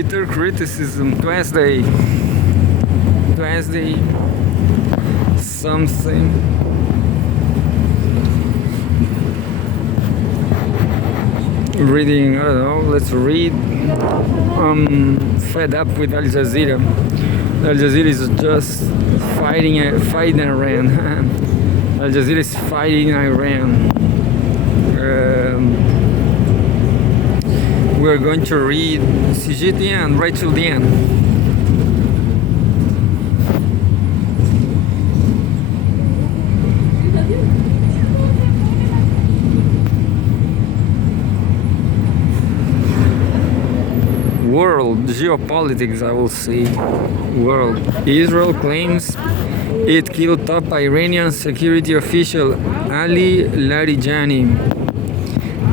Twitter criticism Wednesday something. Reading, I don't know, let's read. I'm fed up with Al Jazeera. Al Jazeera is just fighting Iran. Al Jazeera is fighting Iran. We're going to read Cgtn'S right till the end. World geopolitics, I will say. World. Israel claims it killed top Iranian security official Ali Larijani.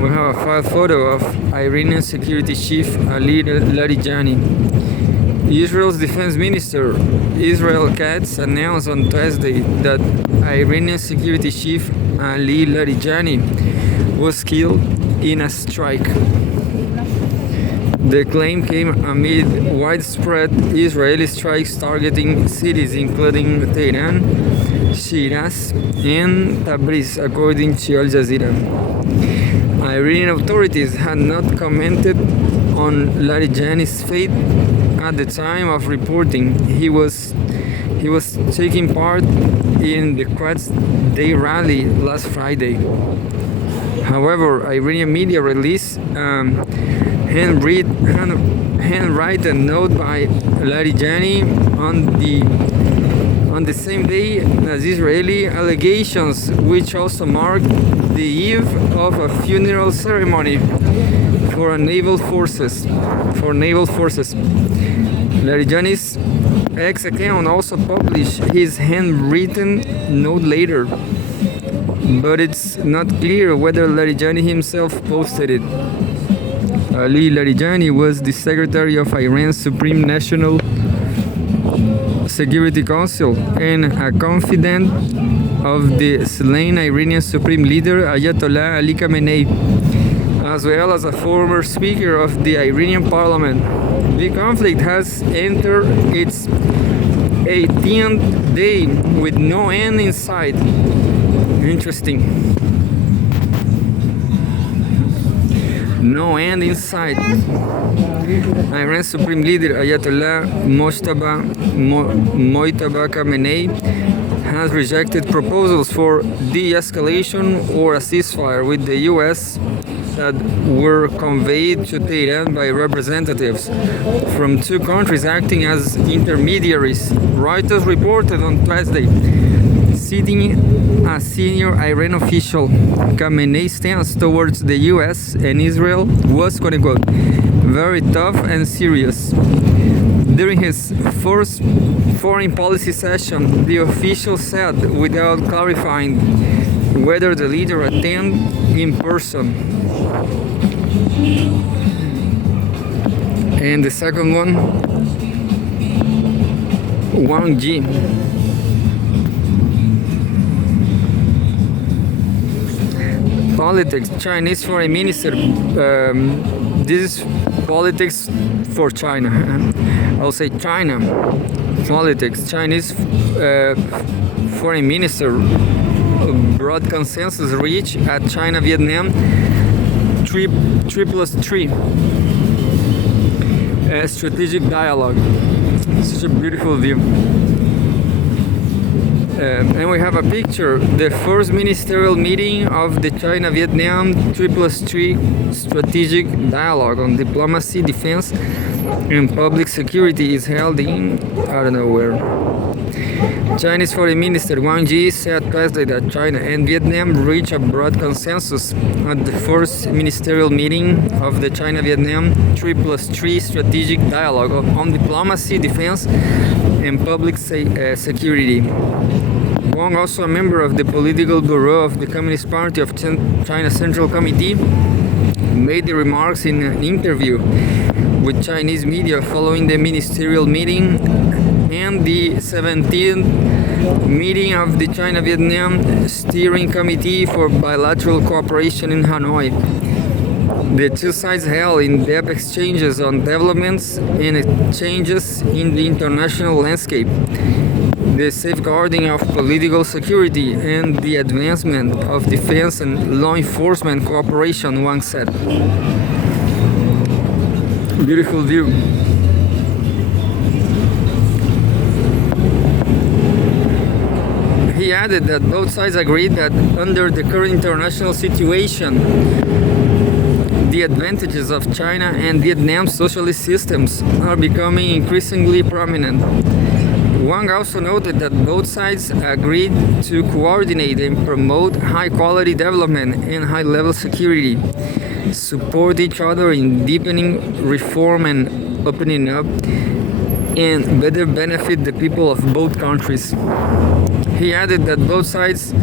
We have a photo of Iranian security chief Ali Larijani. Israel's defense minister Israel Katz announced on Thursday that Iranian security chief Ali Larijani was killed in a strike. The claim came amid widespread Israeli strikes targeting cities including Tehran, Shiraz, and Tabriz, according to Al Jazeera. Iranian authorities had not commented on Larijani's fate at the time of reporting. He was taking part in the Quds Day rally last Friday. However, Iranian media released handwritten note by Larijani on the same day as Israeli allegations, which also marked the eve of a funeral ceremony for naval forces. Larijani's X account also published his handwritten note later, but it's not clear whether Larijani himself posted it. Ali Larijani was the secretary of Iran's Supreme National Security Council and a confidant of the slain Iranian Supreme Leader Ayatollah Ali Khamenei, as well as a former speaker of the Iranian parliament. The conflict has entered its 18th day with no end in sight. Interesting. No end in sight. Iran's Supreme Leader Ayatollah Mojtaba Khamenei has rejected proposals for de-escalation or a ceasefire with the US that were conveyed to Tehran by representatives from two countries acting as intermediaries. Reuters reported on Thursday, citing a senior Iran official, Khamenei's stance towards the US and Israel was, quote unquote, very tough and serious. During his first foreign policy session, the official said, without clarifying whether the leader attended in person. And the second one, Wang Yi. Politics. Chinese foreign minister. This is politics for China. I'll say China. Politics. Chinese foreign minister broad consensus reached at China-Vietnam 3+3 strategic dialogue. Such a beautiful view. And we have a picture, the first ministerial meeting of the China-Vietnam 3+3 strategic dialogue on diplomacy, defense, and public security is held in, I don't know where. Chinese Foreign Minister Wang Yi said Thursday that China and Vietnam reached a broad consensus at the first ministerial meeting of the China-Vietnam 3+3 strategic dialogue on diplomacy, defense, and public security. Wang, also a member of the political bureau of the Communist Party of China Central Committee, made the remarks in an interview with Chinese media following the ministerial meeting and the 17th meeting of the China-Vietnam Steering Committee for Bilateral Cooperation in Hanoi. The two sides held in-depth exchanges on developments and changes in the international landscape, the safeguarding of political security, and the advancement of defense and law enforcement cooperation, Wang said. Beautiful view. He added that both sides agreed that under the current international situation, the advantages of China and Vietnam's socialist systems are becoming increasingly prominent. Wang also noted that both sides agreed to coordinate and promote high-quality development and high-level security, support each other in deepening reform and opening up, and better benefit the people of both countries. He added that both sides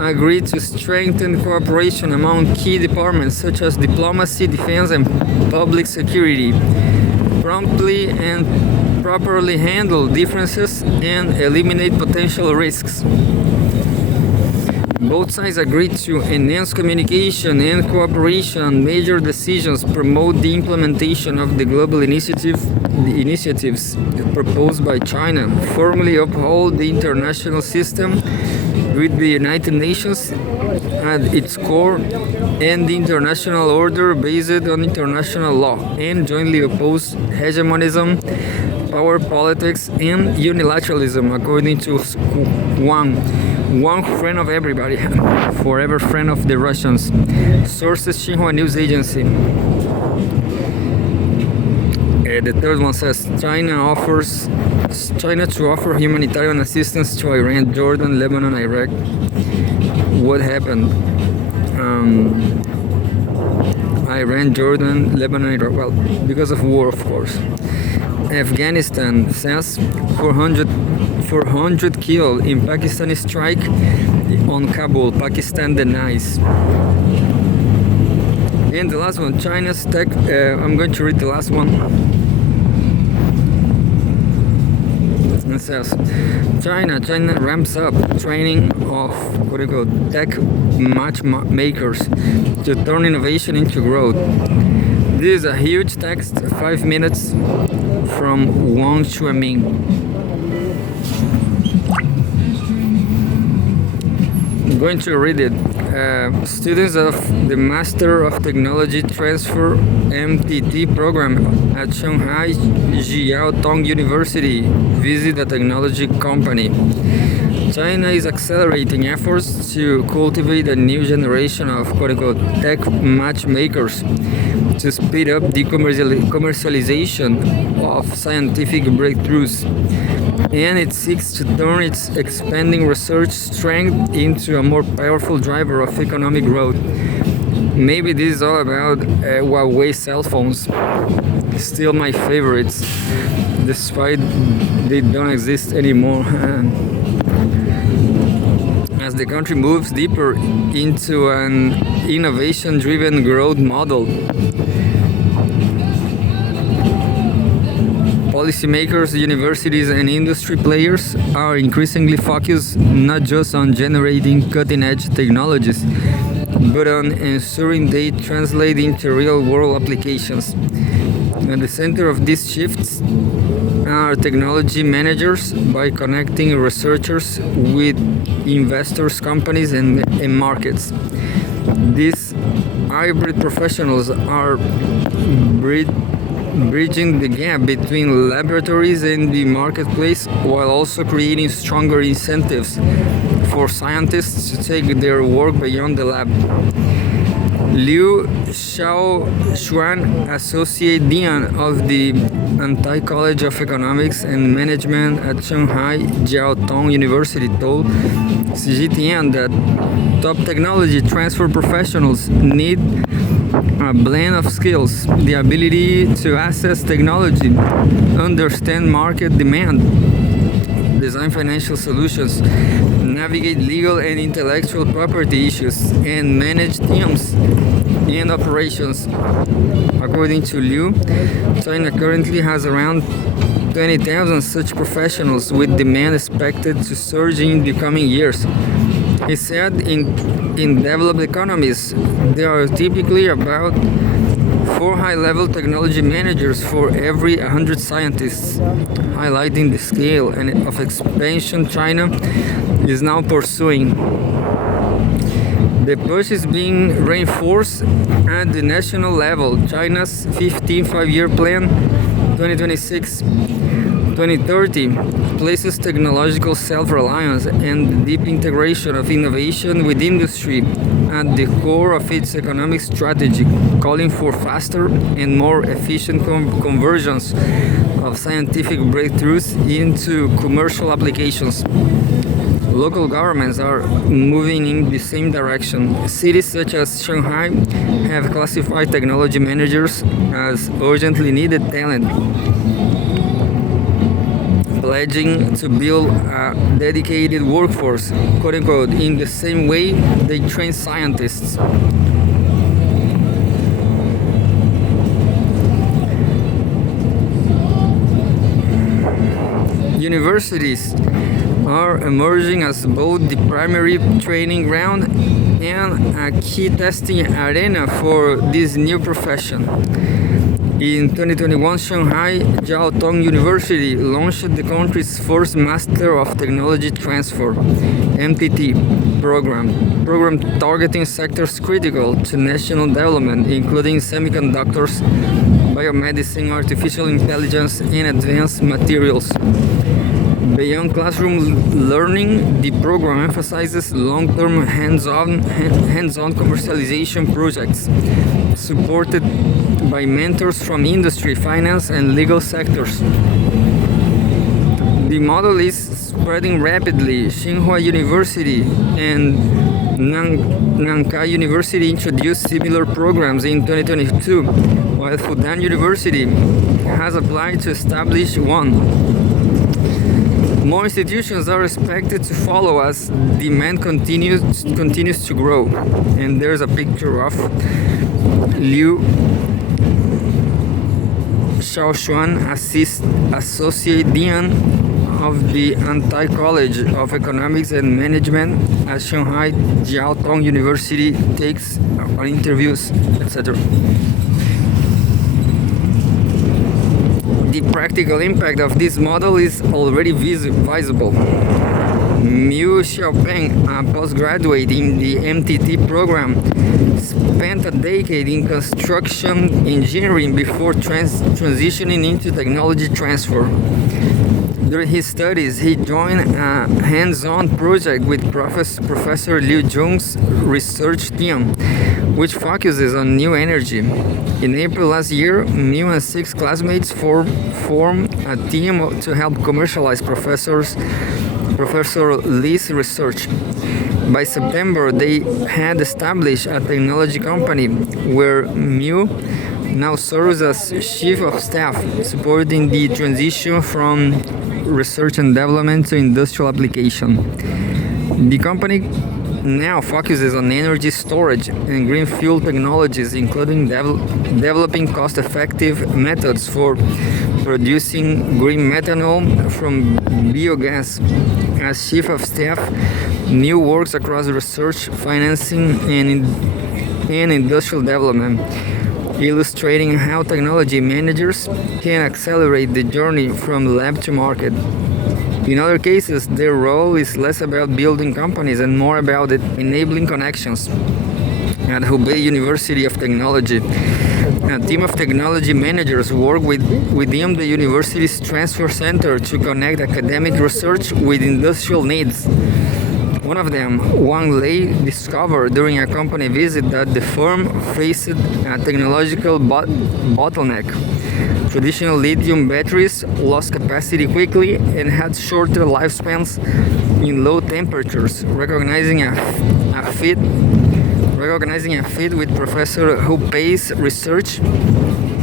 agreed to strengthen cooperation among key departments such as diplomacy, defense, and public security, promptly and properly handle differences and eliminate potential risks. Both sides agreed to enhance communication and cooperation on major decisions, promote the implementation of the global initiatives proposed by China, firmly uphold the international system with the United Nations at its core and the international order based on international law, and jointly oppose hegemonism, power politics, and unilateralism, according to Wang. One friend of everybody, forever friend of the Russians. Sources Xinhua News Agency. The third one says China to offer humanitarian assistance to Iran, Jordan, Lebanon, Iraq. What happened? Iran, Jordan, Lebanon, Iraq. Well, because of war, of course. Afghanistan says 400 killed in Pakistani strike on Kabul. Pakistan denies. And the last one, China's tech. I'm going to read the last one. It says China ramps up training of tech matchmakers to turn innovation into growth. This is a huge text, 5 minutes from Wang Xueming. I'm going to read it. Students of the Master of Technology Transfer MTT program at Shanghai Jiaotong University visit a technology company. China is accelerating efforts to cultivate a new generation of tech matchmakers to speed up the commercialization of scientific breakthroughs, and it seeks to turn its expanding research strength into a more powerful driver of economic growth. Maybe this is all about Huawei cell phones, still my favorites, despite they don't exist anymore. As the country moves deeper into an innovation-driven growth model, policymakers, universities, and industry players are increasingly focused not just on generating cutting-edge technologies, but on ensuring they translate into real-world applications. At the center of these shifts are technology managers, by connecting researchers with investors, companies, and markets. These hybrid professionals are bridging the gap between laboratories and the marketplace, while also creating stronger incentives for scientists to take their work beyond the lab. Liu Xiaoxuan, Associate Dean of the Antai College of Economics and Management at Shanghai Jiaotong University, told Cgtn that top technology transfer professionals need a blend of skills: the ability to assess technology, understand market demand, design financial solutions, navigate legal and intellectual property issues, and manage teams and operations. According to Liu, China currently has around 20,000 such professionals, with demand expected to surge in the coming years. He said in developed economies, there are typically about 4 high-level technology managers for every 100 scientists, highlighting the scale and of expansion China is now pursuing. The push is being reinforced at the national level. China's 15th five-year plan, 2026-2030, places technological self-reliance and deep integration of innovation with industry at the core of its economic strategy, calling for faster and more efficient conversions of scientific breakthroughs into commercial applications. Local governments are moving in the same direction. Cities such as Shanghai have classified technology managers as urgently needed talent, pledging to build a dedicated workforce, quote unquote, in the same way they train scientists. Universities are emerging as both the primary training ground and a key testing arena for this new profession. In 2021, Shanghai Jiaotong University launched the country's first Master of Technology Transfer (MTT) program targeting sectors critical to national development, including semiconductors, biomedicine, artificial intelligence, and advanced materials. Beyond classroom learning, the program emphasizes long-term hands-on commercialization projects, supported by mentors from industry, finance, and legal sectors. The model is spreading rapidly. Tsinghua University and Nankai University introduced similar programs in 2022, while Fudan University has applied to establish one. More institutions are expected to follow as demand continues to grow. And there's a picture of Liu Shaoxuan, Associate Dean of the Antai College of Economics and Management at Shanghai Jiaotong University, takes on interviews, etc. The practical impact of this model is already visible. Miu Xiaopeng, a postgraduate in the MTT program, spent a decade in construction engineering before transitioning into technology transfer. During his studies, he joined a hands-on project with Professor Liu Zhong's research team, which focuses on new energy. In April last year, Miu and 6 classmates formed a team to help commercialize Professor Li's research. By September, they had established a technology company where Miu now serves as chief of staff, supporting the transition from research and development to industrial application. The company now focuses on energy storage and green fuel technologies, including developing cost-effective methods for producing green methanol from biogas. As chief of staff, Miu works across research, financing, and industrial development, illustrating how technology managers can accelerate the journey from lab to market. In other cases, their role is less about building companies and more about enabling connections. At Hubei University of Technology, a team of technology managers work within the university's transfer center to connect academic research with industrial needs. One of them, Wang Lei, discovered during a company visit that the firm faced a technological bottleneck. Traditional lithium batteries lost capacity quickly and had shorter lifespans in low temperatures. Recognizing a fit with Professor Hu Pei's research,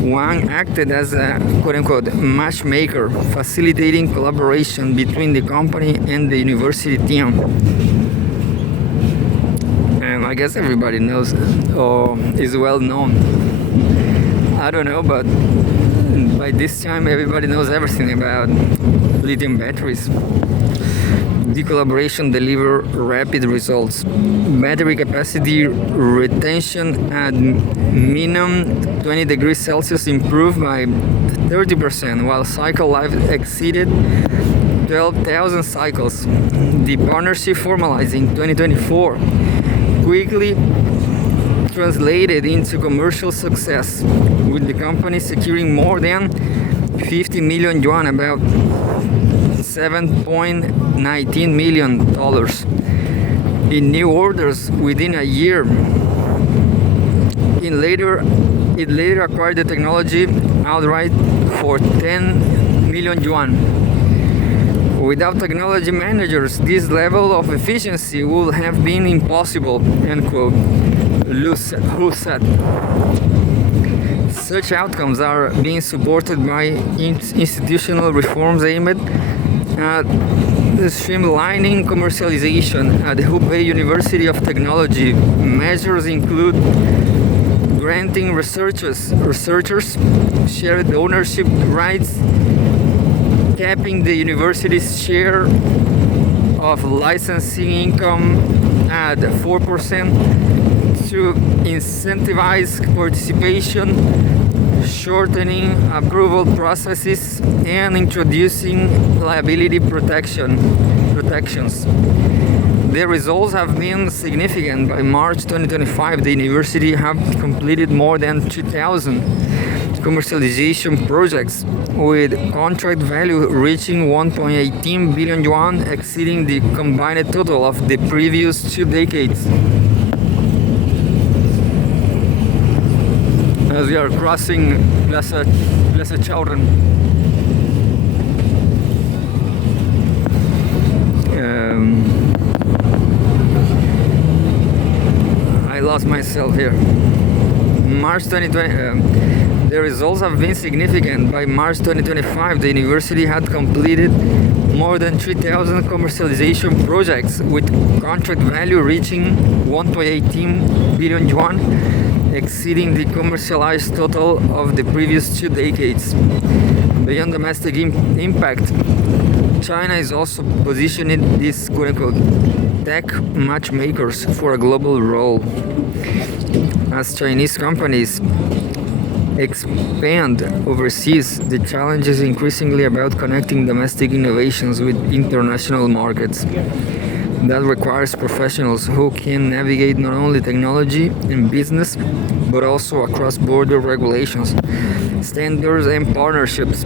Wang acted as a quote-unquote matchmaker, facilitating collaboration between the company and the university team. And I guess everybody knows or is well known. I don't know, but by this time everybody knows everything about lithium batteries. The collaboration deliver rapid results. Battery capacity retention at minimum 20 degrees Celsius improved by 30%, while cycle life exceeded 12,000 cycles. The partnership formalized in 2024 quickly translated into commercial success, with the company securing more than 50 million yuan, about $7.19 million in new orders within a year. It later acquired the technology outright for 10 million yuan. Without technology managers, this level of efficiency would have been impossible, end quote. Who said? Such outcomes are being supported by institutional reforms aimed at streamlining commercialization at the Hubei University of Technology. Measures include granting researchers shared ownership rights, capping the university's share of licensing income at 4% to incentivize participation, shortening approval processes, and introducing liability protections. The results have been significant. By March 2025, the university have completed more than 2,000 commercialization projects, with contract value reaching 1.18 billion yuan, exceeding the combined total of the previous 2 decades. As we are crossing Plaza Chaurren. I lost myself here. March 2020. The results have been significant. By March 2025, the university had completed more than 3,000 commercialization projects, with contract value reaching 1.18 billion yuan, exceeding the commercialized total of the previous 2 decades. Beyond domestic impact, China is also positioning these quote-unquote tech matchmakers for a global role. As Chinese companies expand overseas, the challenge is increasingly about connecting domestic innovations with international markets. That requires professionals who can navigate not only technology and business, but also across border regulations, standards, and partnerships.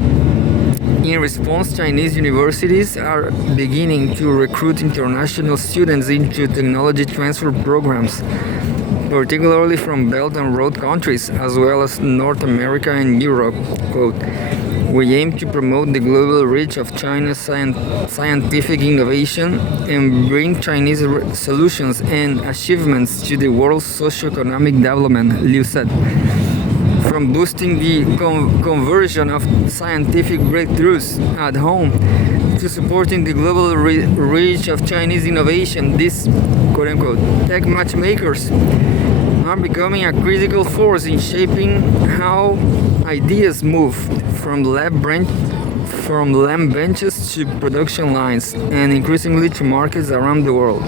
In response, Chinese universities are beginning to recruit international students into technology transfer programs, particularly from Belt and Road countries, as well as North America and Europe. Quote, "We aim to promote the global reach of China's scientific innovation and bring Chinese solutions and achievements to the world's socio-economic development," Liu said. From boosting the conversion of scientific breakthroughs at home to supporting the global reach of Chinese innovation, these quote-unquote tech matchmakers are becoming a critical force in shaping how ideas move from lab benches to production lines, and increasingly to markets around the world.